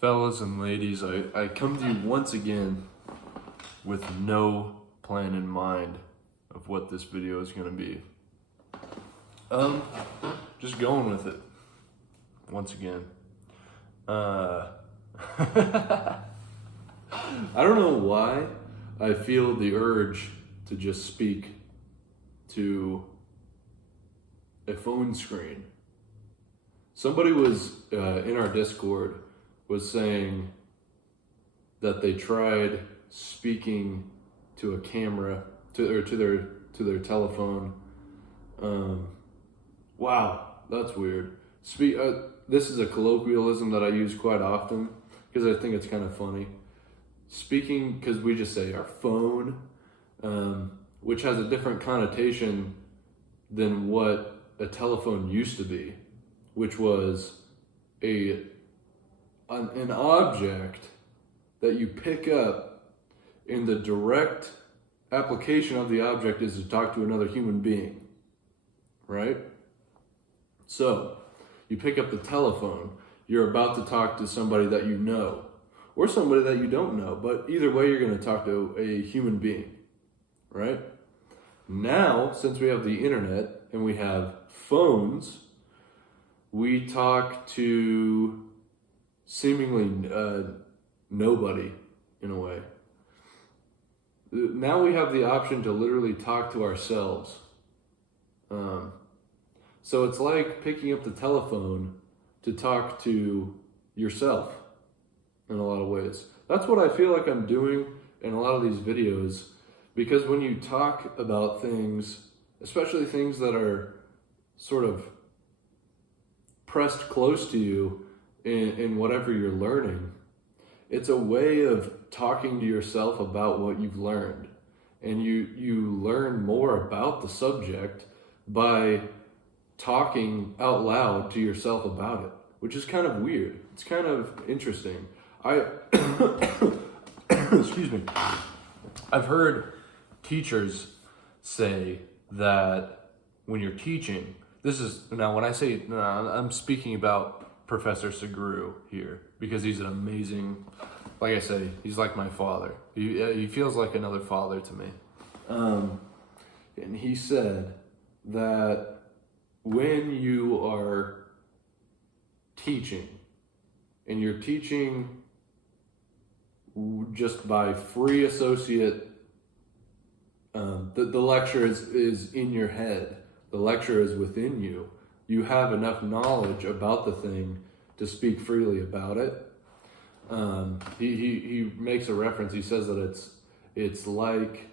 Fellas and ladies, I come to you once again with no plan in mind of what this video is going to be. Just going with it once again. I don't know why I feel the urge to just speak to a phone screen. Somebody was in our Discord was saying that they tried speaking to a camera to their telephone. Wow, that's weird. This is a colloquialism that I use quite often because I think it's kind of funny. Speaking, because we just say our phone, which has a different connotation than what a telephone used to be, which was an object that you pick up, and the direct application of the object is to talk to another human being, right? So you pick up the telephone, you're about to talk to somebody that you know or somebody that you don't know, but either way you're going to talk to a human being, right? Now, since we have the internet and we have phones, we talk to seemingly nobody in a way. Now we have the option to literally talk to ourselves. So it's like picking up the telephone to talk to yourself in a lot of ways. That's what I feel like I'm doing in a lot of these videos, because when you talk about things, especially things that are sort of pressed close to you in whatever you're learning, it's a way of talking to yourself about what you've learned. And you learn more about the subject by talking out loud to yourself about it, which is kind of weird. It's kind of interesting. Excuse me. I've heard teachers say that when you're teaching, when I say, I'm speaking about Professor Segru here, because he's an amazing, like I say, he's like my father. He feels like another father to me. And he said that when you are teaching, and you're teaching just by free associate, the lecture is in your head. The lecture is within you. You have enough knowledge about the thing to speak freely about it. He makes a reference. He says that it's like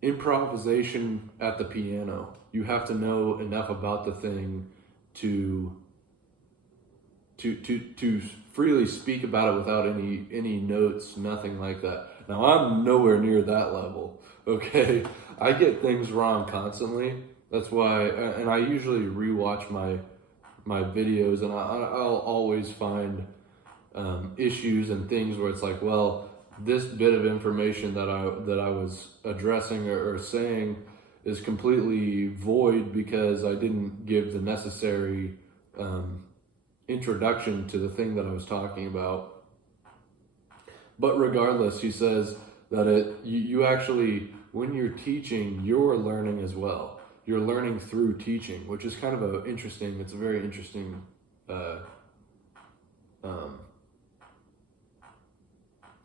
improvisation at the piano. You have to know enough about the thing to freely speak about it without any notes, nothing like that. Now, I'm nowhere near that level, okay? I get things wrong constantly. That's why, and I usually rewatch my videos, and I'll always find issues and things where it's like, well, this bit of information that I was addressing or saying is completely void because I didn't give the necessary introduction to the thing that I was talking about. But regardless, he says that you actually, when you're teaching, you're learning as well. You're learning through teaching, which is kind of it's a very interesting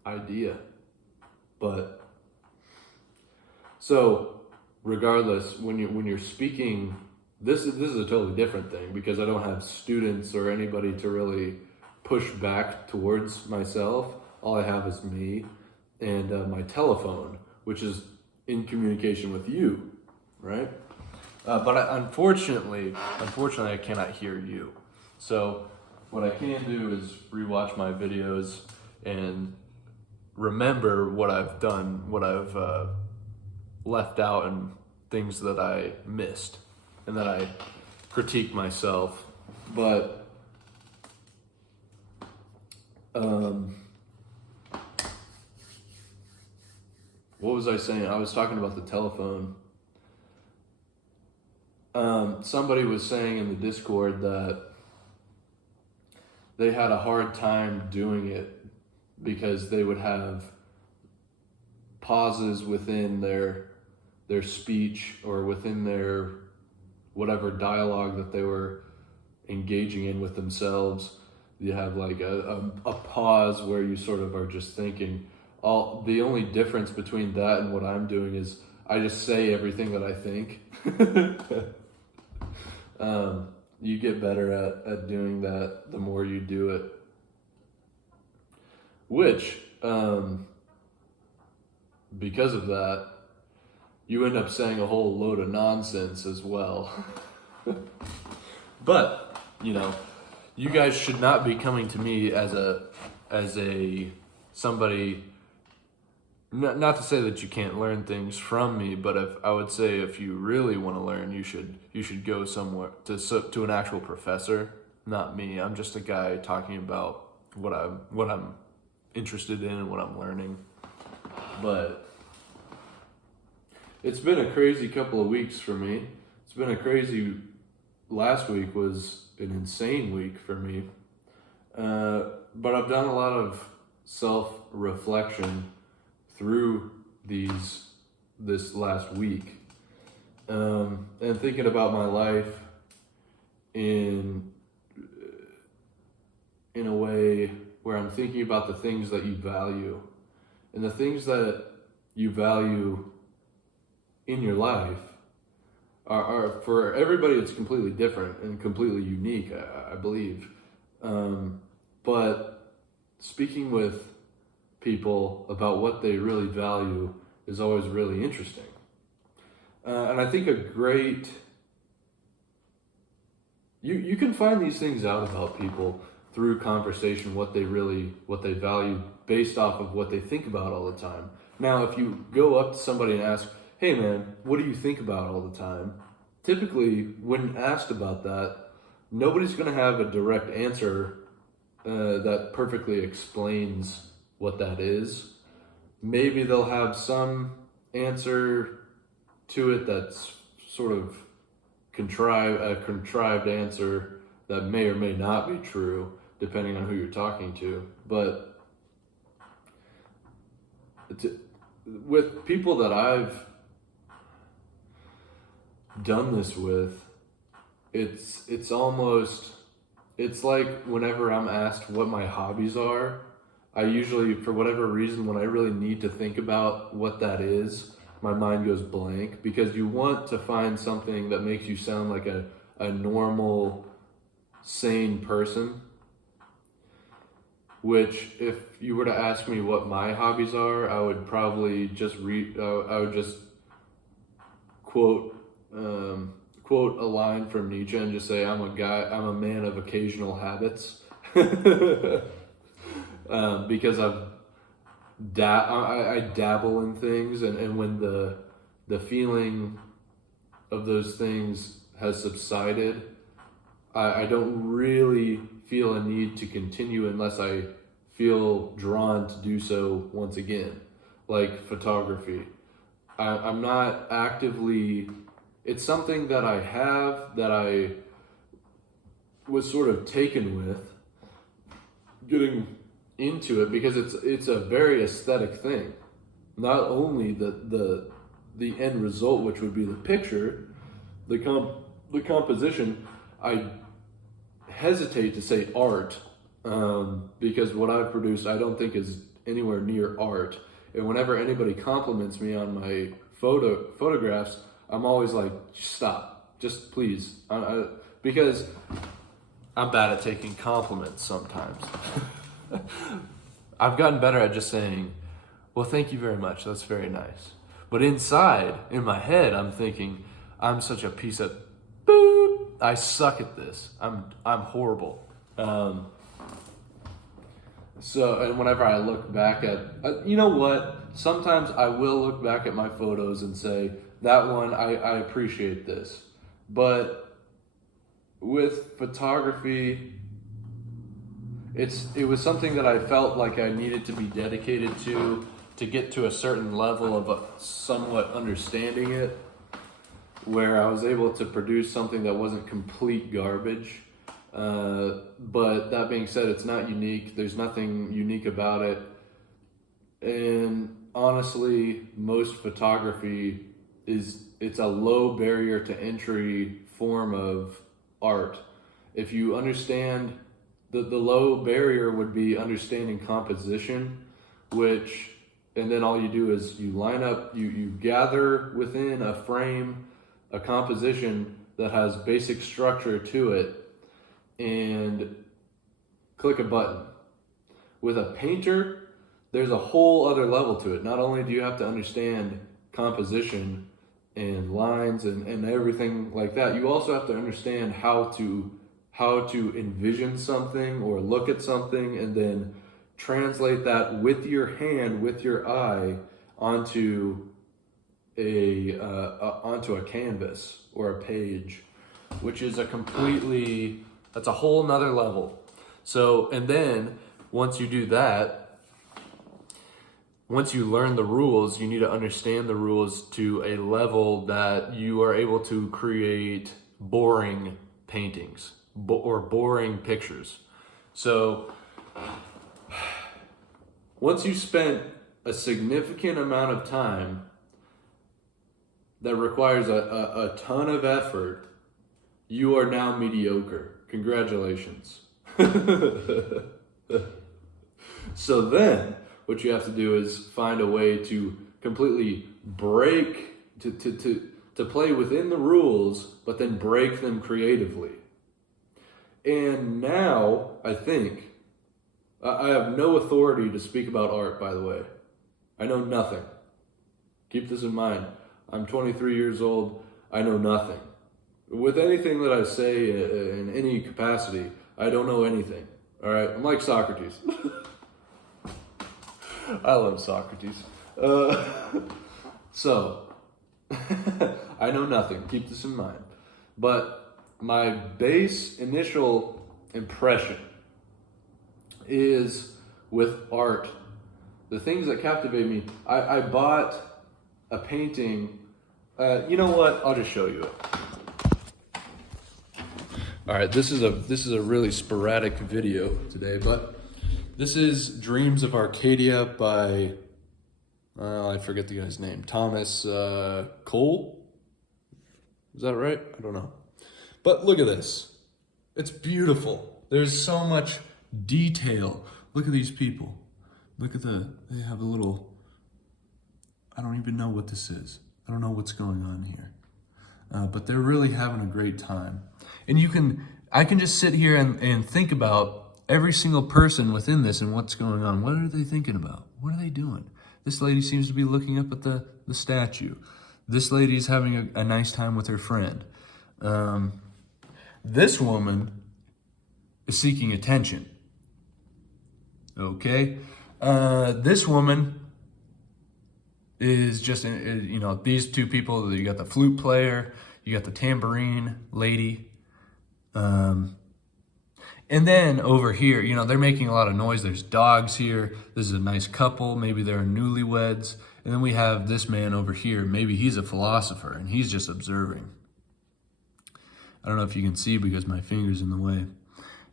idea. But so regardless, when you're speaking, this is a totally different thing, because I don't have students or anybody to really push back towards myself. All I have is me and my telephone, which is in communication with you, right? But unfortunately, I cannot hear you. So what I can do is rewatch my videos and remember what I've done, what I've left out, and things that I missed, and that I critique myself. But what was I saying? I was talking about the telephone. Somebody was saying in the Discord that they had a hard time doing it because they would have pauses within their speech or within their whatever dialogue that they were engaging in with themselves. You have like a pause where you sort of are just thinking. The only difference between that and what I'm doing is I just say everything that I think. You get better at doing that the more you do it. Which, because of that, you end up saying a whole load of nonsense as well. But, you guys should not be coming to me as somebody, not to say that you can't learn things from me, but I would say if you really want to learn, you should go somewhere to an actual professor, not me. I'm just a guy talking about what I'm interested in and what I'm learning. But it's been a crazy couple of weeks for me. It's been a crazy. Last week was an insane week for me. But I've done a lot of self-reflection through this last week. And thinking about my life in a way where I'm thinking about the things that you value. And the things that you value in your life are for everybody, it's completely different and completely unique, I believe. But speaking with people about what they really value is always really interesting. And I think you can find these things out about people through conversation, what they value based off of what they think about all the time. Now, if you go up to somebody and ask, hey man, what do you think about all the time? Typically, when asked about that, nobody's going to have a direct answer that perfectly explains what that is. Maybe they'll have some answer to it that's sort of a contrived answer that may or may not be true, depending on who you're talking to. But with people that I've done this with, it's like whenever I'm asked what my hobbies are, I usually, for whatever reason, when I really need to think about what that is, my mind goes blank, because you want to find something that makes you sound like a normal, sane person. Which, if you were to ask me what my hobbies are, I would probably just quote a line from Nietzsche and just say, I'm a man of occasional habits. Because I dabble in things, and when the feeling of those things has subsided, I don't really feel a need to continue unless I feel drawn to do so once again. Like photography. I'm not actively, it's something that I have, that I was sort of taken with getting into it, because it's a very aesthetic thing. Not only the end result, which would be the picture, the composition. I hesitate to say art, because what I've produced I don't think is anywhere near art. And whenever anybody compliments me on my photographs, I'm always like, stop, just please, because I'm bad at taking compliments sometimes. I've gotten better at just saying, well, thank you very much, that's very nice. But inside, in my head, I'm thinking, I'm such a piece of boop. I suck at this. I'm horrible. So, and whenever I look back at, you know what? Sometimes I will look back at my photos and say, that one, I appreciate this. But with photography, it was something that I felt like I needed to be dedicated to get to a certain level of somewhat understanding it, where I was able to produce something that wasn't complete garbage. But that being said, it's not unique. There's nothing unique about it. And honestly, most photography it's a low barrier to entry form of art. If you understand the low barrier would be understanding composition, and then all you do is you line up, you gather within a frame a composition that has basic structure to it and click a button. With a painter, there's a whole other level to it. Not only do you have to understand composition and lines and everything like that, you also have to understand how to envision something or look at something and then translate that with your hand, with your eye, onto a canvas or a page, which is that's a whole nother level. So, and then once you do that, once you learn the rules, you need to understand the rules to a level that you are able to create boring paintings or boring pictures. So once you spent a significant amount of time that requires a ton of effort, you are now mediocre. Congratulations. So then what you have to do is find a way to completely break, to play within the rules, but then break them creatively. And now I think, I have no authority to speak about art, by the way. I know nothing. Keep this in mind. I'm 23 years old. I know nothing. With anything that I say in any capacity, I don't know anything. All right? I'm like Socrates. I love Socrates. So, I know nothing. Keep this in mind. But my base initial impression is with art. The things that captivate me, I bought a painting. You know what? I'll just show you it. All right, this is a really sporadic video today, but this is Dreams of Arcadia by I forget the guy's name. Thomas Cole? Is that right? I don't know. But look at this. It's beautiful. There's so much detail. Look at these people. Look at they have a little, I don't even know what this is. I don't know what's going on here. But they're really having a great time. And I can just sit here and think about every single person within this and what's going on. What are they thinking about? What are they doing? This lady seems to be looking up at the statue. This lady's having a nice time with her friend. This woman is seeking attention. Okay? This woman is just, these two people, you got the flute player, you got the tambourine lady. And then over here, they're making a lot of noise. There's dogs here. This is a nice couple. Maybe they're newlyweds. And then we have this man over here. Maybe he's a philosopher and he's just observing. I don't know if you can see because my finger's in the way.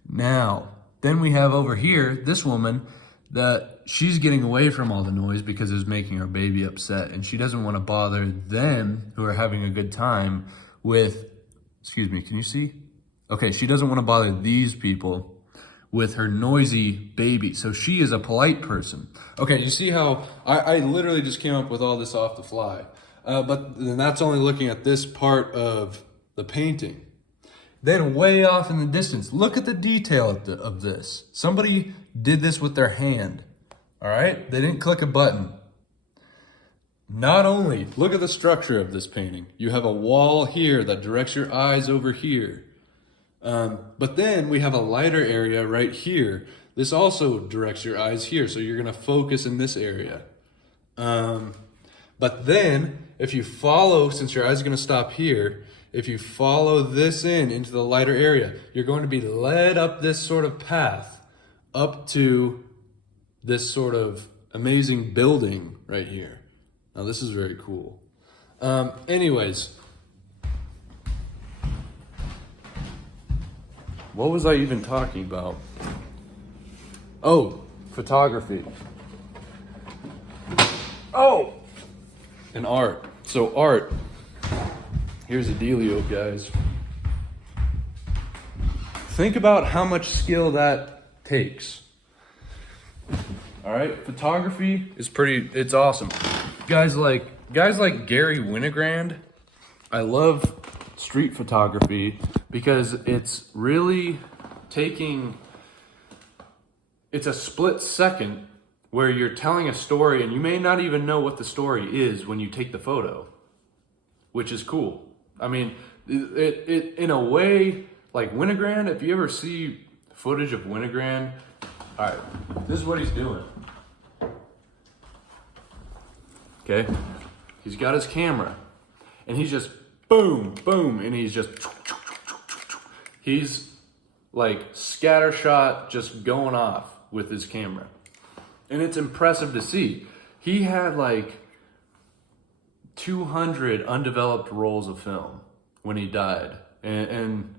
Now, then we have over here this woman that she's getting away from all the noise because it's making her baby upset. And she doesn't want to bother them who are having a good time with, excuse me, can you see? Okay, she doesn't want to bother these people with her noisy baby. So she is a polite person. Okay, you see how I literally just came up with all this off the fly. But then that's only looking at this part of the painting. Then way off in the distance, look at the detail of this. Somebody did this with their hand, all right? They didn't click a button. Not only, look at the structure of this painting. You have a wall here that directs your eyes over here. But then we have a lighter area right here. This also directs your eyes here, so you're gonna focus in this area. But then, if you follow, since your eyes are gonna stop here, if you follow this into the lighter area, you're going to be led up this sort of path up to this sort of amazing building right here. Now this is very cool. Anyways, what was I even talking about? Oh, photography. Oh, and art. So art, here's the dealio, guys. Think about how much skill that takes. All right, photography is it's awesome. Guys like Gary Winogrand, I love street photography because it's really it's a split second where you're telling a story and you may not even know what the story is when you take the photo, which is cool. I mean, it in a way, like Winogrand, if you ever see footage of Winogrand, all right, this is what he's doing. Okay, he's got his camera and he's just boom, boom, and he's like scattershot just going off with his camera. And it's impressive to see. He had like 200 undeveloped rolls of film when he died. And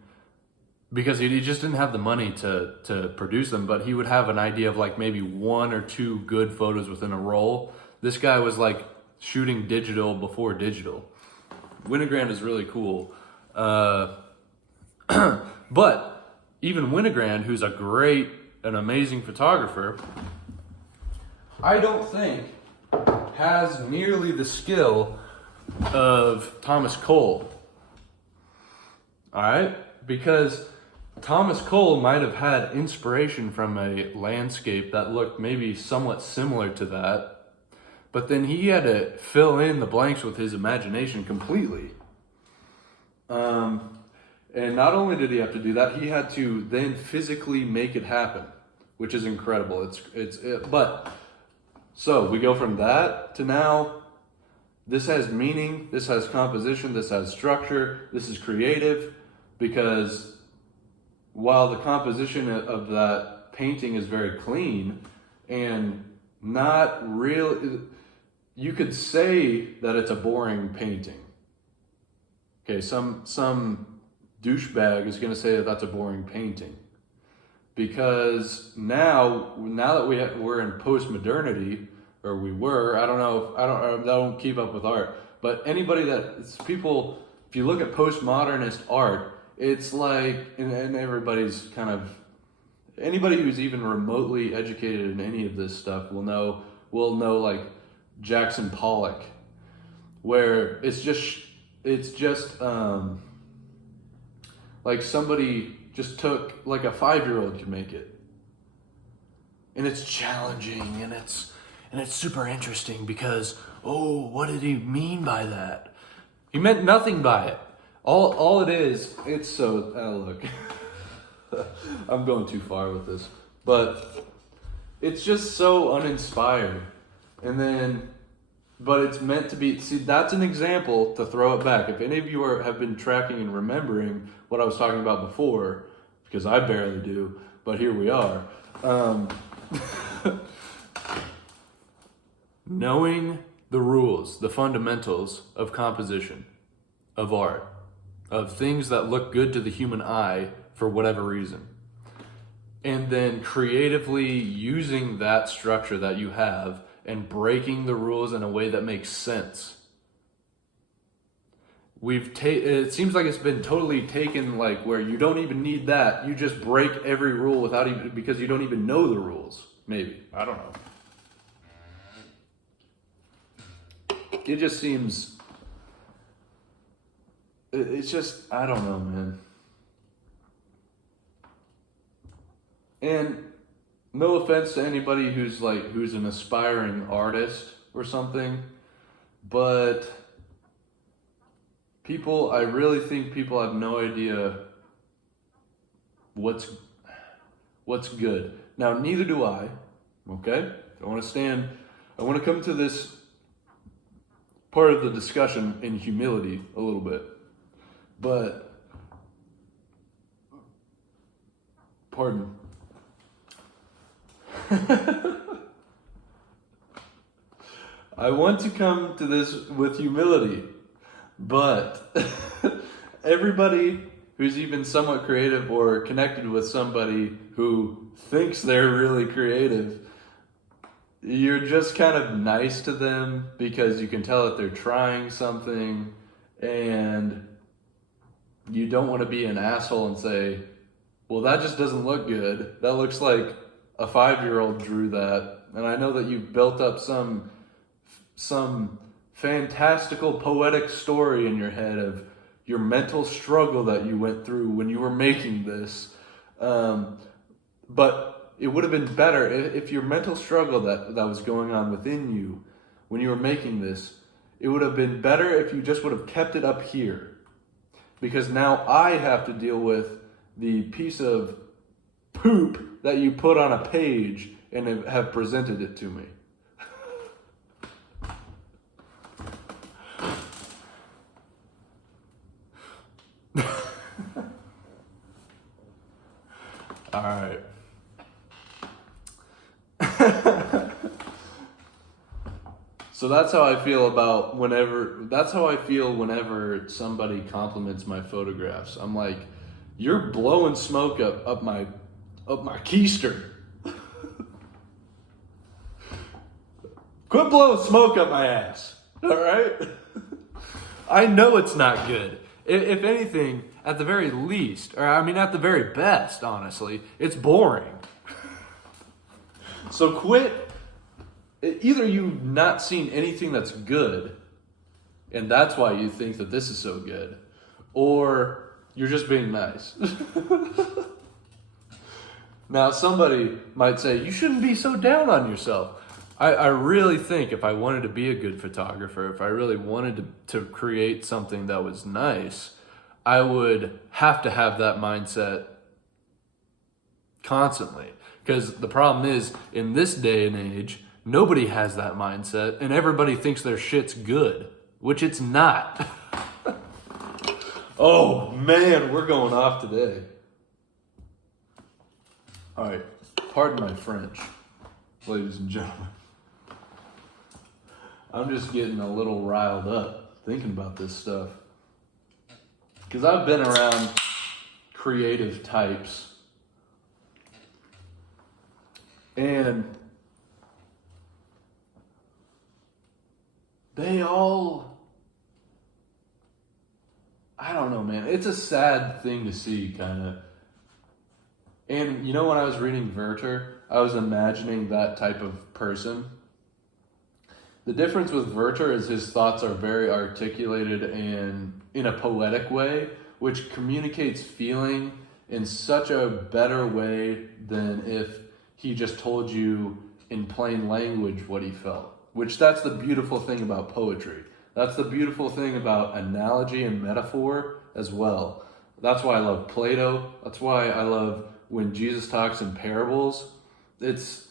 because he just didn't have the money to produce them, but he would have an idea of like maybe 1 or 2 good photos within a roll. This guy was like shooting digital before digital. Winogrand is really cool. But even Winogrand, who's an amazing photographer, I don't think has nearly the skill of Thomas Cole. All right? Because Thomas Cole might have had inspiration from a landscape that looked maybe somewhat similar to that, but then he had to fill in the blanks with his imagination completely. And not only did he have to do that, he had to then physically make it happen, which is incredible. But so we go from that to now. This has meaning. This has composition. This has structure. This is creative, because while the composition of that painting is very clean and not real, you could say that it's a boring painting. Okay, some douchebag is going to say that that's a boring painting, because now that we're in post-modernity, or we were, I don't keep up with art, but if you look at postmodernist art, it's like, and everybody's anybody who's even remotely educated in any of this stuff will know like Jackson Pollock, where it's just like somebody just took, like a 5-year-old could make it. And it's challenging and it's super interesting because, oh, what did he mean by that? He meant nothing by it. All it is, it's so, look, I'm going too far with this, but it's just so uninspired. But it's meant to be, see, that's an example to throw it back. If any of you have been tracking and remembering what I was talking about before, because I barely do, but here we are. Knowing the rules, the fundamentals of composition, of art, of things that look good to the human eye for whatever reason. And then creatively using that structure that you have and breaking the rules in a way that makes sense. It seems like it's been totally taken, like where you don't even need that. You just break every rule because you don't even know the rules. Maybe. I don't know. It just seems, it's just, I don't know, man. And no offense to anybody who's an aspiring artist or something, but I really think people have no idea what's good. Now, neither do I, okay? I want to come to this part of the discussion in humility a little bit, but, pardon. I want to come to this with humility, but everybody who's even somewhat creative or connected with somebody who thinks they're really creative, you're just kind of nice to them because you can tell that they're trying something, and you don't want to be an asshole and say, well, that just doesn't look good. That looks like a 5-year-old drew that. And I know that you built up some fantastical poetic story in your head of your mental struggle that you went through when you were making this. But it would have been better if your mental struggle that was going on within you when you were making this, it would have been better if you just would have kept it up here. Because now I have to deal with the piece of poop that you put on a page and have presented it to me. All right. So that's how I feel whenever somebody compliments my photographs. I'm like, you're blowing smoke up my keister. Quit blowing smoke up my ass. All right? I know it's not good. If anything, at the very least, or I mean at the very best, honestly, it's boring. So quit. Either you've not seen anything that's good, and that's why you think that this is so good, or you're just being nice. Now, somebody might say, you shouldn't be so down on yourself. I really think if I wanted to be a good photographer, if I really wanted to create something that was nice, I would have to have that mindset constantly. Because the problem is, in this day and age, nobody has that mindset, and everybody thinks their shit's good, which it's not. Oh man, we're going off today. All right, pardon my French, ladies and gentlemen. I'm just getting a little riled up thinking about this stuff. Because I've been around creative types, and they all, I don't know, man. It's a sad thing to see, kind of. And you know, when I was reading Werther, I was imagining that type of person. The difference with Werther is his thoughts are very articulated and in a poetic way, which communicates feeling in such a better way than if he just told you in plain language what he felt. Which that's the beautiful thing about poetry. That's the beautiful thing about analogy and metaphor as well. That's why I love Plato. That's why I love when Jesus talks in parables. It's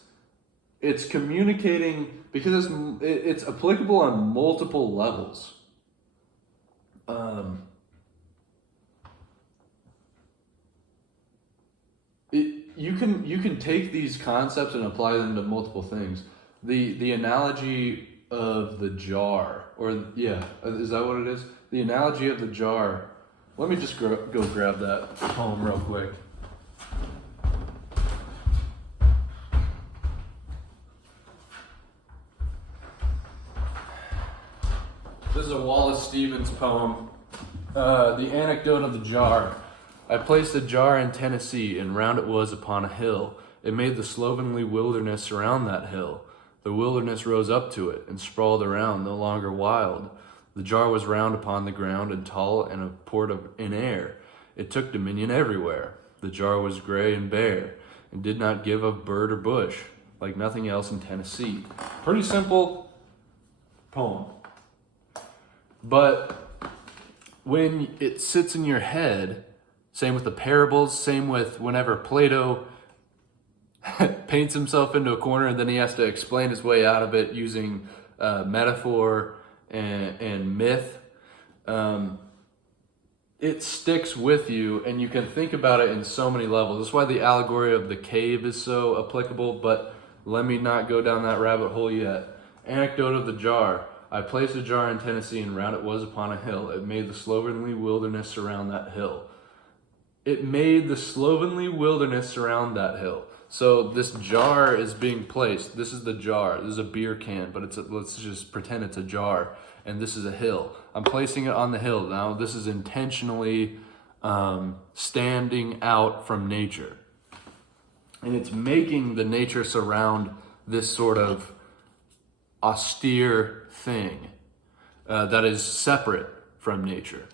communicating because it's applicable on multiple levels. You can take these concepts and apply them to multiple things. The analogy of the jar, or yeah, is that what it is? The analogy of the jar. Let me just go grab that poem real quick. This is a Wallace Stevens poem, The Anecdote of the Jar. I placed a jar in Tennessee, and round it was upon a hill. It made the slovenly wilderness surround that hill. The wilderness rose up to it, and sprawled around, no longer wild. The jar was round upon the ground, and tall, and a port in air. It took dominion everywhere. The jar was gray and bare, and did not give of bird or bush, like nothing else in Tennessee. Pretty simple poem. But when it sits in your head, same with the parables, same with whenever Plato paints himself into a corner and then he has to explain his way out of it using metaphor and myth, it sticks with you and you can think about it in so many levels. That's why the allegory of the cave is so applicable, but let me not go down that rabbit hole yet. Anecdote of the jar. I placed a jar in Tennessee, and round it was upon a hill. It made the slovenly wilderness surround that hill. it made the slovenly wilderness surround that hill. So this jar is being placed. This is the jar. This is a beer can, but let's just pretend it's a jar. And this is a hill. I'm placing it on the hill. Now this is intentionally standing out from nature. And it's making the nature surround this sort of austere thing that is separate from nature.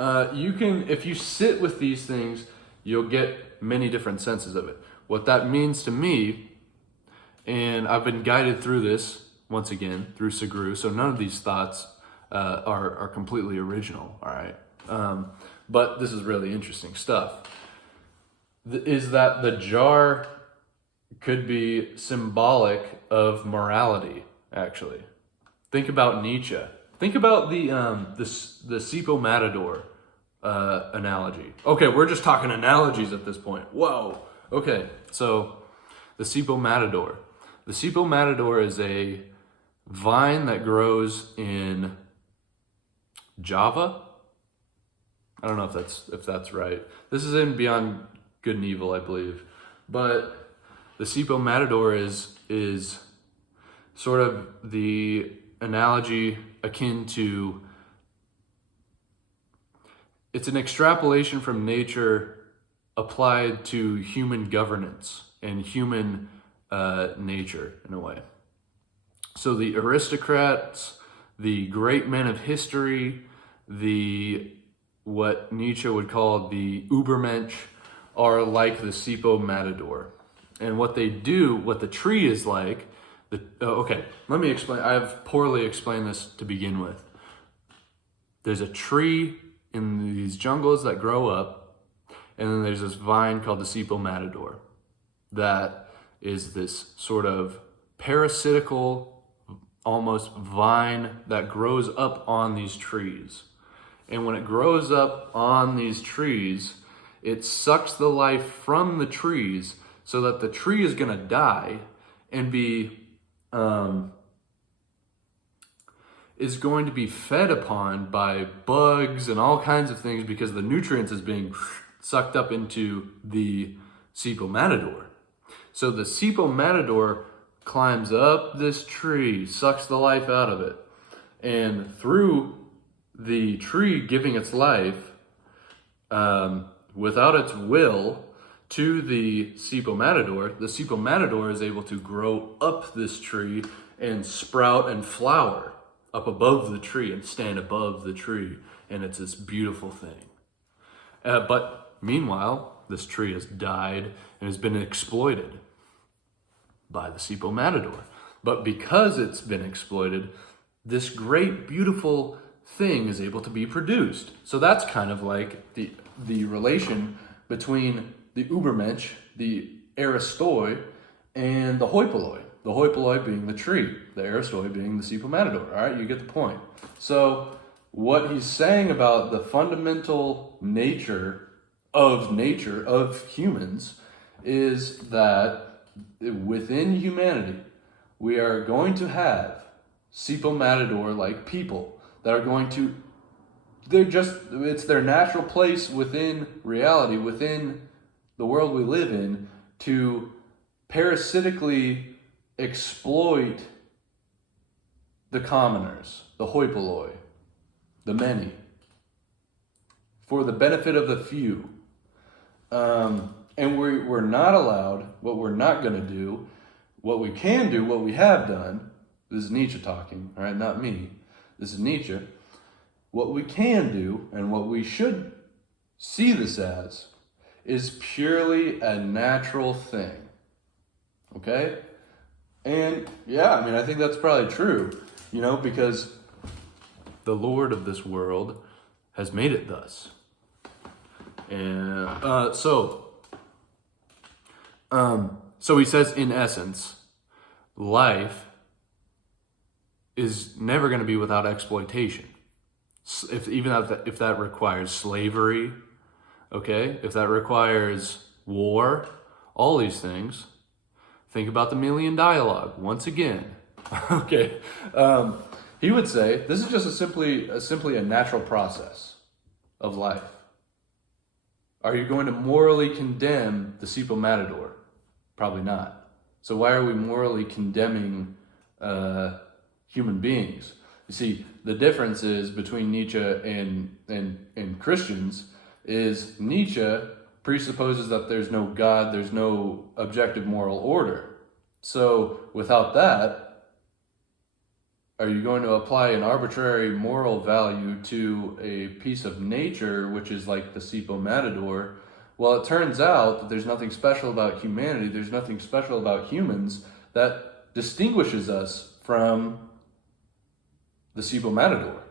If you sit with these things, you'll get many different senses of it. What that means to me, and I've been guided through this, once again, through Segru, so none of these thoughts are completely original, all right? But this is really interesting stuff. Is that the jar could be symbolic of morality, actually. Think about Nietzsche. Think about the Sipo Matador analogy. Okay, we're just talking analogies at this point. Whoa. Okay, so the Sipo Matador. The Sipo Matador is a vine that grows in Java. I don't know if that's right. This is in Beyond Good and Evil, I believe. But the Sipo Matador is sort of the analogy akin to, it's an extrapolation from nature applied to human governance and human nature in a way. So the aristocrats, the great men of history, what Nietzsche would call the Übermensch, are like the Sipo Matador. And what they do, what the tree is like, okay, let me explain. I've poorly explained this to begin with. There's a tree in these jungles that grow up, and then there's this vine called the Sipo Matador that is this sort of parasitical, almost vine that grows up on these trees. And when it grows up on these trees, it sucks the life from the trees so that the tree is going to die and is going to be fed upon by bugs and all kinds of things because the nutrients is being sucked up into the Sipo Matador. So the Sipo Matador climbs up this tree, sucks the life out of it, and through the tree giving its life, without its will, to the Sipo Matador is able to grow up this tree and sprout and flower up above the tree and stand above the tree. And it's this beautiful thing. But meanwhile, this tree has died and has been exploited by the Sipo Matador. But because it's been exploited, this great, beautiful thing is able to be produced. So that's kind of like the relation between the Übermensch, the Aristoi, and the hoi polloi. The hoi polloi being the tree, the Aristoi being the Sipo Matador. All right, you get the point. So what he's saying about the fundamental nature of humans is that within humanity, we are going to have Sipo Matador-like people that are going to, it's their natural place within reality, within the world we live in, to parasitically exploit the commoners, the hoi polloi, the many, for the benefit of the few. And we're not allowed, what we're not going to do, what we can do, what we have done, this is Nietzsche talking, all right, not me, this is Nietzsche. What we can do, and what we should see this as, is purely a natural thing, okay? And yeah, I mean, I think that's probably true, because the Lord of this world has made it thus. And so he says, in essence, life is never going to be without exploitation. If that requires slavery, okay, if that requires war, all these things. Think about the Million Dialogue once again. Okay, he would say this is just simply a natural process of life. Are you going to morally condemn the Sipo Matador? Probably not. So why are we morally condemning human beings? You see, the difference is between Nietzsche and Christians is Nietzsche presupposes that there's no God, there's no objective moral order. So without that, are you going to apply an arbitrary moral value to a piece of nature, which is like the Sipo Matador? Well, it turns out that there's nothing special about humanity, there's nothing special about humans that distinguishes us from the Sipo Matador.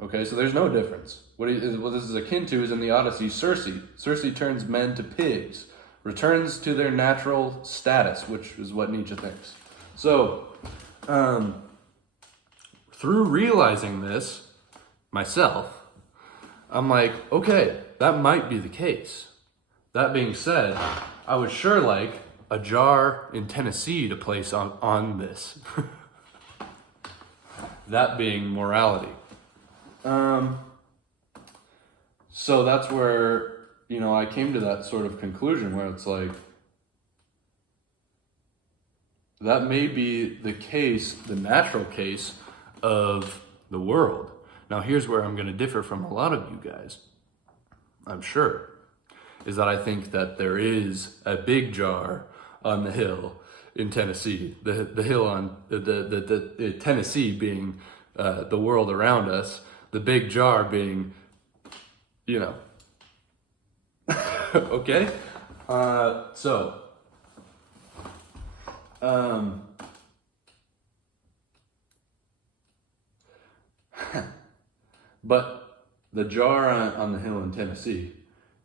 Okay, so there's no difference. What this is akin to is in the Odyssey, Circe. Circe turns men to pigs, returns to their natural status, which is what Nietzsche thinks. So, through realizing this myself, I'm like, okay, that might be the case. That being said, I would sure like a jar in Tennessee to place on this. That being morality. So that's where, I came to that sort of conclusion where it's like, that may be the case, the natural case of the world. Now, here's where I'm going to differ from a lot of you guys, I'm sure, is that I think that there is a big jar on the hill in Tennessee. The hill on the Tennessee being the world around us, the big jar being, okay? But the jar on the hill in Tennessee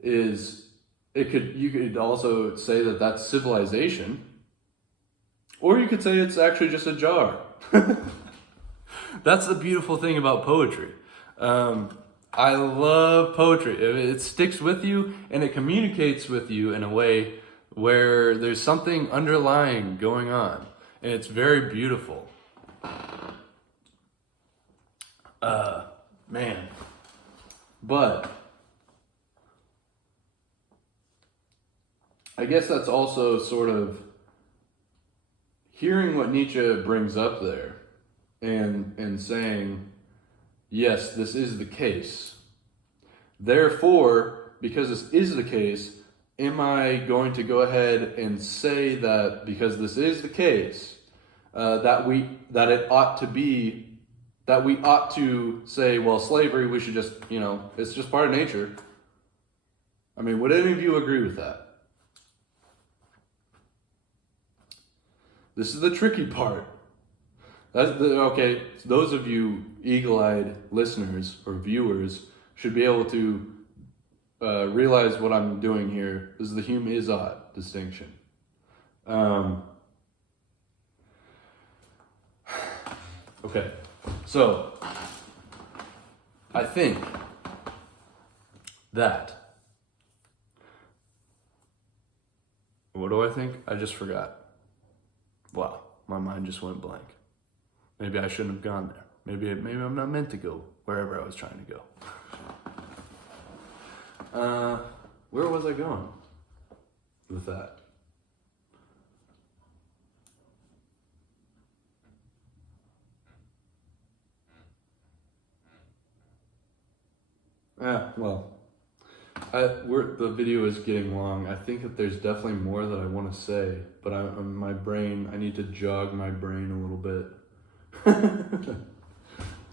is, you could also say that that's civilization, or you could say it's actually just a jar. That's the beautiful thing about poetry. I love poetry. It sticks with you and it communicates with you in a way where there's something underlying going on, and it's very beautiful. Man. But I guess that's also sort of hearing what Nietzsche brings up there and saying, yes, this is the case. Therefore, because this is the case, am I going to go ahead and say that because this is the case, that we ought to say, well, slavery, we should just, it's just part of nature? I mean, would any of you agree with that? This is the tricky part. Okay, those of you eagle-eyed listeners or viewers should be able to realize what I'm doing here. This is the Hume is ought distinction. Okay, so I think that, what do I think? I just forgot. Wow, my mind just went blank. Maybe I shouldn't have gone there. Maybe I'm not meant to go wherever I was trying to go. Where was I going with that? Well, the video is getting long. I think that there's definitely more that I want to say, but I need to jog my brain a little bit.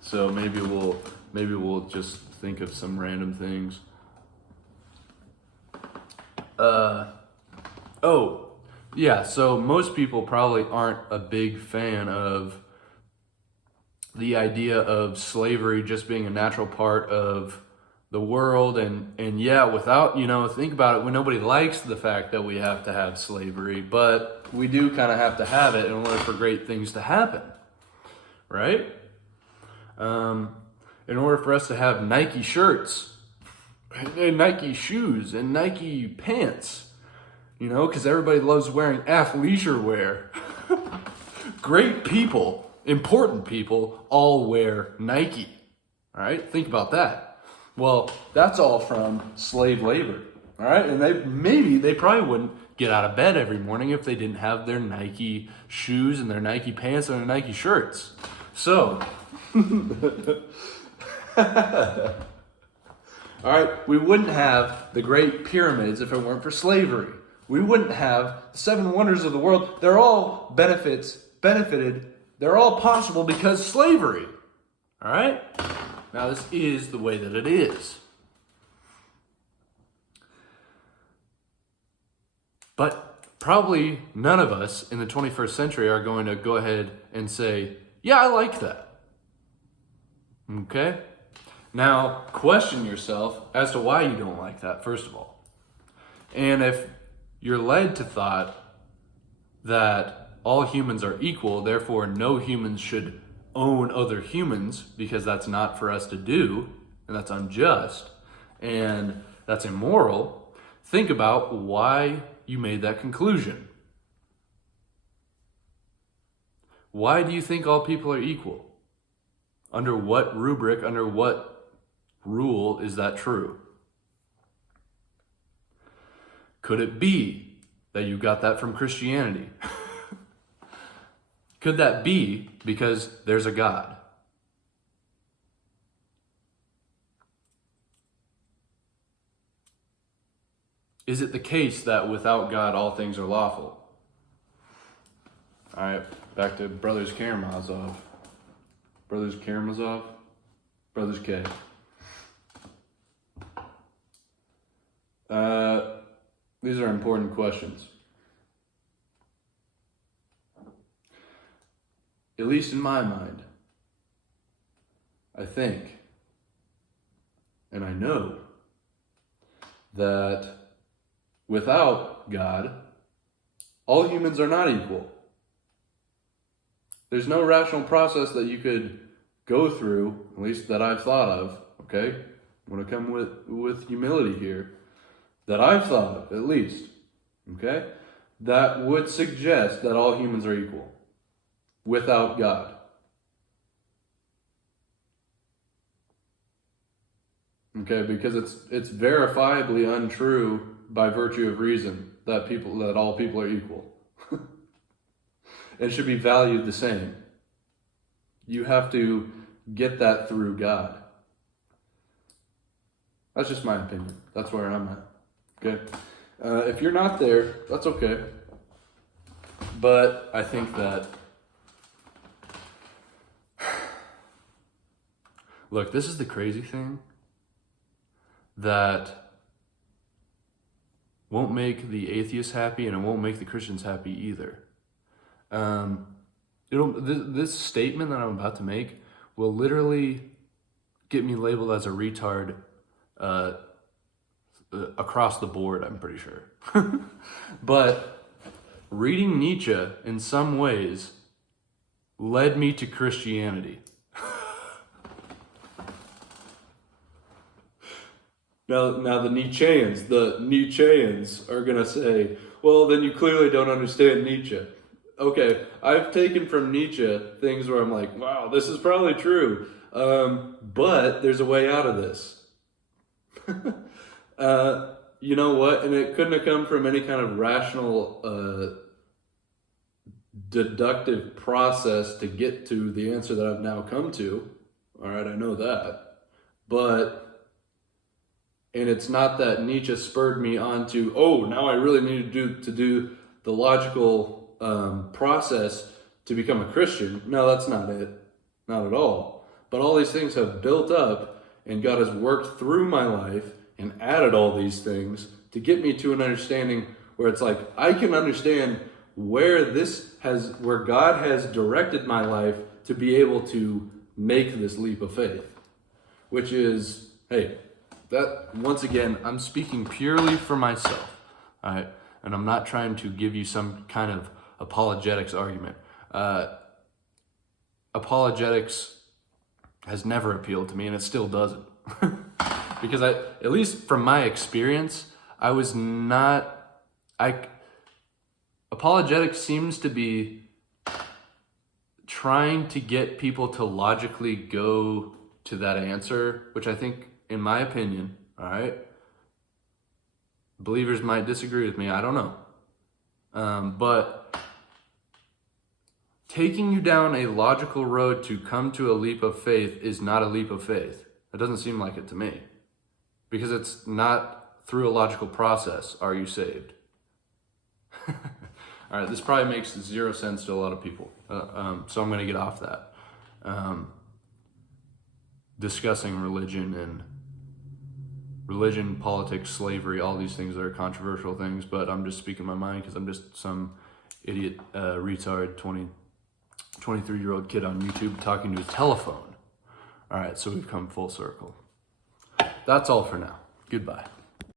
So maybe we'll just think of some random things. So most people probably aren't a big fan of the idea of slavery just being a natural part of the world, and yeah, without, think about it, when nobody likes the fact that we have to have slavery, but we do kind of have to have it in order for great things to happen, right? In order for us to have Nike shirts, and Nike shoes, and Nike pants, because everybody loves wearing athleisure wear. Great people, important people, all wear Nike, all right? Think about that. Well, that's all from slave labor. All right. And they probably wouldn't get out of bed every morning if they didn't have their Nike shoes and their Nike pants and their Nike shirts. So, all right, we wouldn't have the Great Pyramids if it weren't for slavery. We wouldn't have the 7 wonders of the world. They're all benefited. They're all possible because slavery. All right? Now, this is the way that it is. But probably none of us in the 21st century are going to go ahead and say, yeah, I like that. Okay? Now, question yourself as to why you don't like that, first of all. And if you're led to thought that all humans are equal, therefore no humans should own other humans because that's not for us to do, and that's unjust, and that's immoral, think about why you made that conclusion. Why do you think all people are equal? Under what rubric, under what rule is that true? Could it be that you got that from Christianity? Could that be because there's a God? Is it the case that without God all things are lawful? All right, back to Brothers Karamazov. Brothers Karamazov? Brothers K. These are important questions. At least in my mind, I think, and I know, that without God, all humans are not equal. There's no rational process that you could go through, at least that I've thought of, okay? I'm going to come with humility here, that I've thought of, at least, okay? That would suggest that all humans are equal without God. Okay, because it's verifiably untrue by virtue of reason that all people are equal. It should be valued the same. You have to get that through God. That's just my opinion. That's where I'm at. Okay? If you're not there, that's okay. But I think that, look, this is the crazy thing that won't make the atheists happy, and it won't make the Christians happy either. This statement that I'm about to make will literally get me labeled as a retard across the board, I'm pretty sure. But reading Nietzsche in some ways led me to Christianity. Now the Nietzscheans are going to say, well, then you clearly don't understand Nietzsche. Okay, I've taken from Nietzsche things where I'm like, wow, this is probably true. But there's a way out of this. You know what? And it couldn't have come from any kind of rational, deductive process to get to the answer that I've now come to. All right, I know that. And it's not that Nietzsche spurred me on to, oh, now I really need to do the logical process to become a Christian. No, that's not it. Not at all. But all these things have built up, and God has worked through my life and added all these things to get me to an understanding where it's like, I can understand where God has directed my life to be able to make this leap of faith. Which is, hey, that, once again, I'm speaking purely for myself, all right? And I'm not trying to give you some kind of apologetics argument. Apologetics has never appealed to me, and it still doesn't. Because at least from my experience, apologetics seems to be trying to get people to logically go to that answer, which I think in my opinion, all right? Believers might disagree with me, I don't know. But taking you down a logical road to come to a leap of faith is not a leap of faith. It doesn't seem like it to me. Because it's not through a logical process are you saved. All right, this probably makes zero sense to a lot of people. So I'm going to get off that. Discussing religion, politics, slavery, all these things that are controversial things, but I'm just speaking my mind because I'm just some idiot, retard, 23-year-old kid on YouTube talking to his telephone. All right, so we've come full circle. That's all for now. Goodbye.